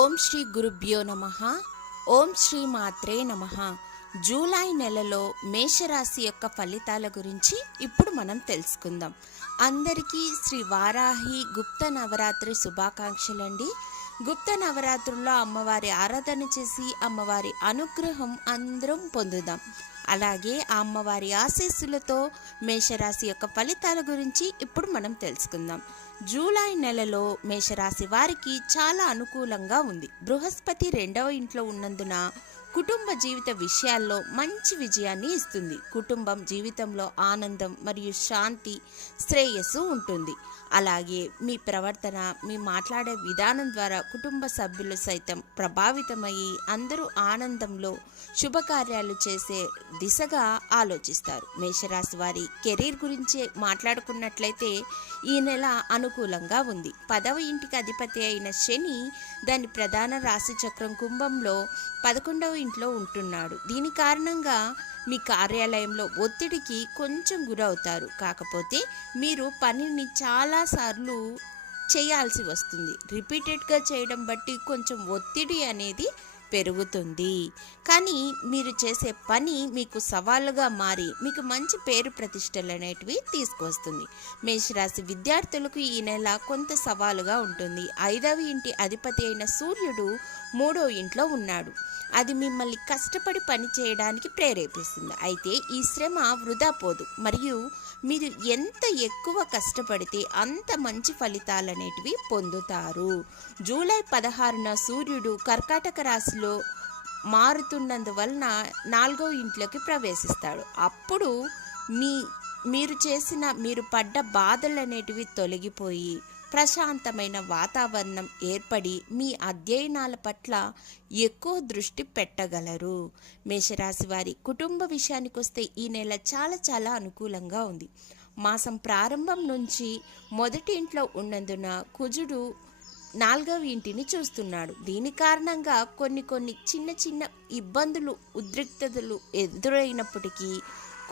ఓం శ్రీ గురుభ్యో నమః. ఓం శ్రీ మాత్రే నమః. జూలై నెలలో మేషరాశి యొక్క ఫలితాల గురించి ఇప్పుడు మనం తెలుసుకుందాం. అందరికీ శ్రీ వారాహి గుప్త నవరాత్రి శుభాకాంక్షలండి. గుప్త నవరాత్రుల్లో అమ్మవారి ఆరాధన చేసి అమ్మవారి అనుగ్రహం అందరం పొందుదాం. అలాగే ఆ అమ్మవారి ఆశీస్సులతో మేషరాశి యొక్క ఫలితాల గురించి ఇప్పుడు మనం తెలుసుకుందాం. జూలై నెలలో మేషరాశి వారికి చాలా అనుకూలంగా ఉంది. బృహస్పతి 2వ ఇంట్లో ఉన్నందున కుటుంబ జీవిత విషయాల్లో మంచి విజయాన్ని ఇస్తుంది. కుటుంబం జీవితంలో ఆనందం మరియు శాంతి, శ్రేయస్సు ఉంటుంది. అలాగే మీ ప్రవర్తన, మీ మాట్లాడే విధానం ద్వారా కుటుంబ సభ్యులు సైతం ప్రభావితమయ్యి అందరూ ఆనందంలో శుభకార్యాలు చేసే దిశగా ఆలోచిస్తారు. మేషరాశి వారి కెరీర్ గురించి మాట్లాడుకున్నట్లయితే ఈ నెల అనుకూలంగా ఉంది. 10వ ఇంటికి అధిపతి అయిన శని దాని ప్రధాన రాశి చక్రం కుంభంలో 11వ ఇంట్లో ఉంటున్నాడు. దీని కారణంగా మీ కార్యాలయంలో ఒత్తిడికి కొంచెం గురవుతారు. కాకపోతే మీరు పనిని చాలాసార్లు చేయాల్సి వస్తుంది. రిపీటెడ్గా చేయడం బట్టి కొంచెం ఒత్తిడి అనేది పెరుగుతుంది. కానీ మీరు చేసే పని మీకు సవాలుగా మారి మీకు మంచి పేరు ప్రతిష్టలు అనేటివి తీసుకొస్తుంది. మేషరాశి విద్యార్థులకు ఈ నెల కొంత సవాలుగా ఉంటుంది. 5వ ఇంటి అధిపతి అయిన సూర్యుడు 3వ ఇంట్లో ఉన్నాడు. అది మిమ్మల్ని కష్టపడి పని చేయడానికి ప్రేరేపిస్తుంది. అయితే ఈ శ్రమ వృధా పోదు మరియు మీరు ఎంత ఎక్కువ కష్టపడితే అంత మంచి ఫలితాలు అనేటివి పొందుతారు. జూలై 16న సూర్యుడు కర్కాటక రాశిలో మారుతున్నందువలన 4వ ఇంట్లోకి ప్రవేశిస్తాడు. అప్పుడు మీరు పడ్డ బాధలు అనేటివి తొలగిపోయి ప్రశాంతమైన వాతావరణం ఏర్పడి మీ అధ్యయనాల పట్ల ఎక్కువ దృష్టి పెట్టగలరు. మేషరాశి వారి కుటుంబ విషయానికి వస్తే ఈ నెల చాలా అనుకూలంగా ఉంది. మాసం ప్రారంభం నుంచి మొదటి ఇంట్లో ఉన్నందున కుజుడు 4వ ఇంటిని చూస్తున్నాడు. దీని కారణంగా కొన్ని చిన్న ఇబ్బందులు, ఉద్రిక్తతలు ఎదురైనప్పటికీ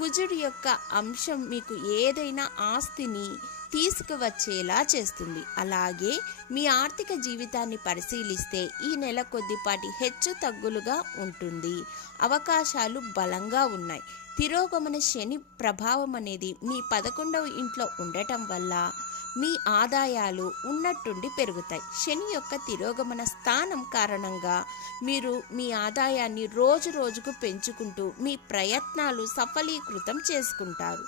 కుజుడి యొక్క అంశం మీకు ఏదైనా ఆస్తిని తీసుకువచ్చేలా చేస్తుంది. అలాగే మీ ఆర్థిక జీవితాన్ని పరిశీలిస్తే ఈ నెల కొద్దిపాటి హెచ్చు తగ్గులుగా ఉంటుంది. అవకాశాలు బలంగా ఉన్నాయి. తిరోగమన శని ప్రభావం అనేది మీ 11వ ఇంట్లో ఉండటం వల్ల మీ ఆదాయాలు ఉన్నట్టుండి పెరుగుతాయి. శని యొక్క తిరోగమన స్థానం కారణంగా మీరు మీ ఆదాయాన్ని రోజుకు పెంచుకుంటూ మీ ప్రయత్నాలు సఫలీకృతం చేసుకుంటారు.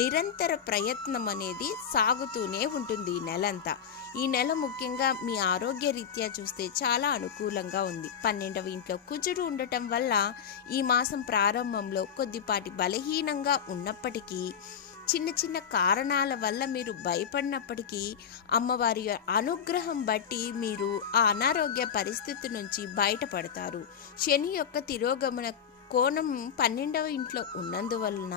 నిరంతర ప్రయత్నం అనేది సాగుతూనే ఉంటుంది ఈ నెలంతా. ఈ నెల ముఖ్యంగా మీ ఆరోగ్య రీత్యా చూస్తే చాలా అనుకూలంగా ఉంది. 12వ ఇంట్లో కుజుడు ఉండటం వల్ల ఈ మాసం ప్రారంభంలో కొద్దిపాటి బలహీనంగా ఉన్నప్పటికీ చిన్న కారణాల వల్ల మీరు భయపడినప్పటికీ అమ్మవారి అనుగ్రహం బట్టి మీరు ఆ అనారోగ్య పరిస్థితి నుంచి బయటపడతారు. శని యొక్క తిరోగమన కోణం 12వ ఇంట్లో ఉన్నందువలన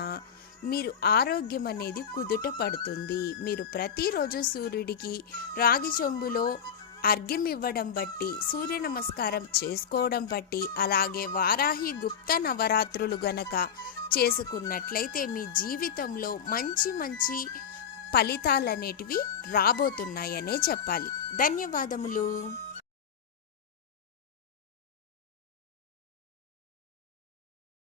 మీరు ఆరోగ్యం అనేది కుదుట పడుతుంది. మీరు ప్రతిరోజు సూర్యుడికి రాగి చెంబులో అర్ఘ్యం ఇవ్వడం బట్టి, సూర్య నమస్కారం చేసుకోవడం బట్టి, అలాగే వారాహి గుప్త నవరాత్రులు గనక చేసుకున్నట్లయితే మీ జీవితంలో మంచి ఫలితాలు అనేటివి రాబోతున్నాయనే చెప్పాలి. ధన్యవాదములు.